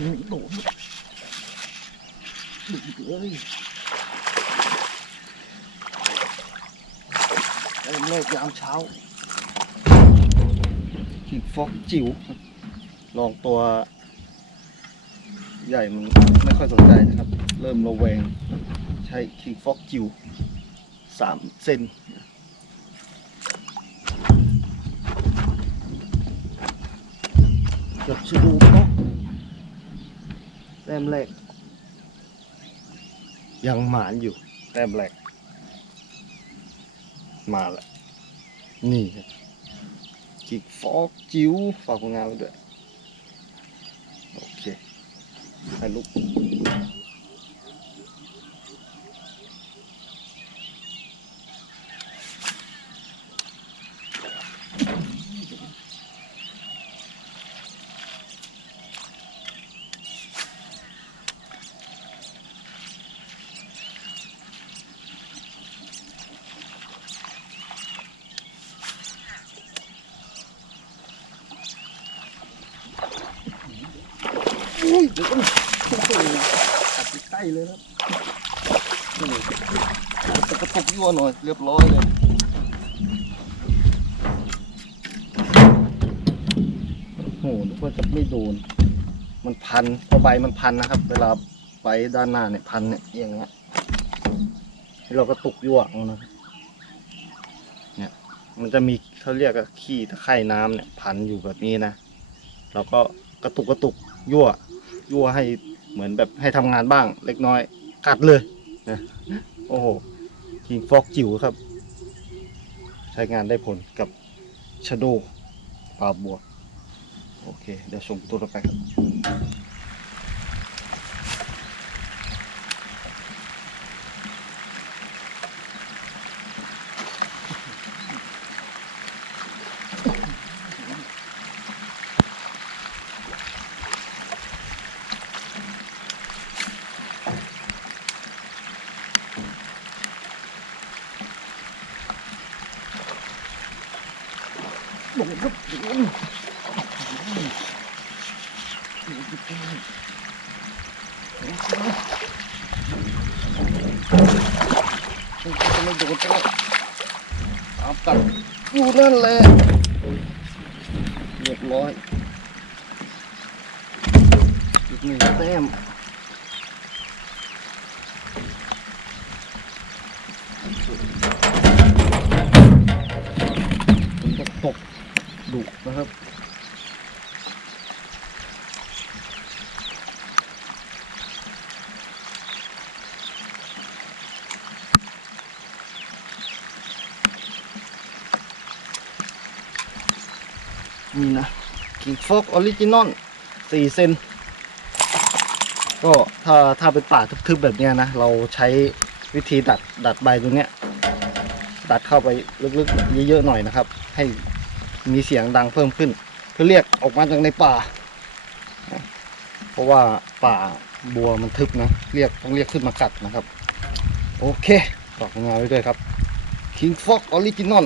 โดดดึกเลยเริ่มเลิกยามเช้าขีดฟอกจิ๋วลองตัว ใหญ่มันไม่ค่อยสนใจนะครับ เริ่มระแวง ใช้คิงฟอกจิ๋วสามเซน แต้มแรกยังหมานอยู่แต้มแรกมาแล้วนี่ครับคิกฟอกจิ๋วฝากผลงานไว้ด้วย โอเค ให้ลูก ยเดี๋ยวก่อนโอ้โหตัดใกล้เลยนะนี่จะกระตุกยั่วหน่อยเรียบร้อยเลยโอ้โหนึกว่าจะไม่โดน มันพันพอใบมันพันนะครับ เวลาใบด้านหน้าเนี่ยพันเนี่ยอย่างเงี้ยเราก็ตุกยั่วเอานะเนี่ยมันจะมีเขาเรียกว่าขี้ตะไคร่น้ำเนี่ย พันอยู่แบบนี้นะเราก็กระตุกกระตุก ยั่ว ยั่วให้เหมือนแบบให้ทำงานบ้าง เล็กน้อย กัดเลยนะโอ้โหคิงฟอกจิ๋วครับ ใช้งานได้ผลกับชโดปลาบัว โอเค เดี๋ยวชมตัวต่อไปครับ ลงครับลงมันจะไม่โดนจังตามกัดอยู่นั่นแหละเรียบร้อยอีกหนึ่งแต้ม นะครับนี่นะกิ่งฟอกออริจินอลสี่เซนก็ถ้าถ้าเป็นป่าทึบๆแบบนี้นะ เราใช้วิธีดัดดัดใบตัวเนี้ย ดัดเข้าไปลึกๆ เยอะๆหน่อยนะครับ ให้ มีเสียงดังเพิ่มขึ้นเพื่อเรียกออกมาจากในป่า เพราะว่าป่าบัวมันทึบนะ เรียกต้องเรียกขึ้นมากัดนะครับ โอเคฝากงานไว้ด้วยครับ King Fox Original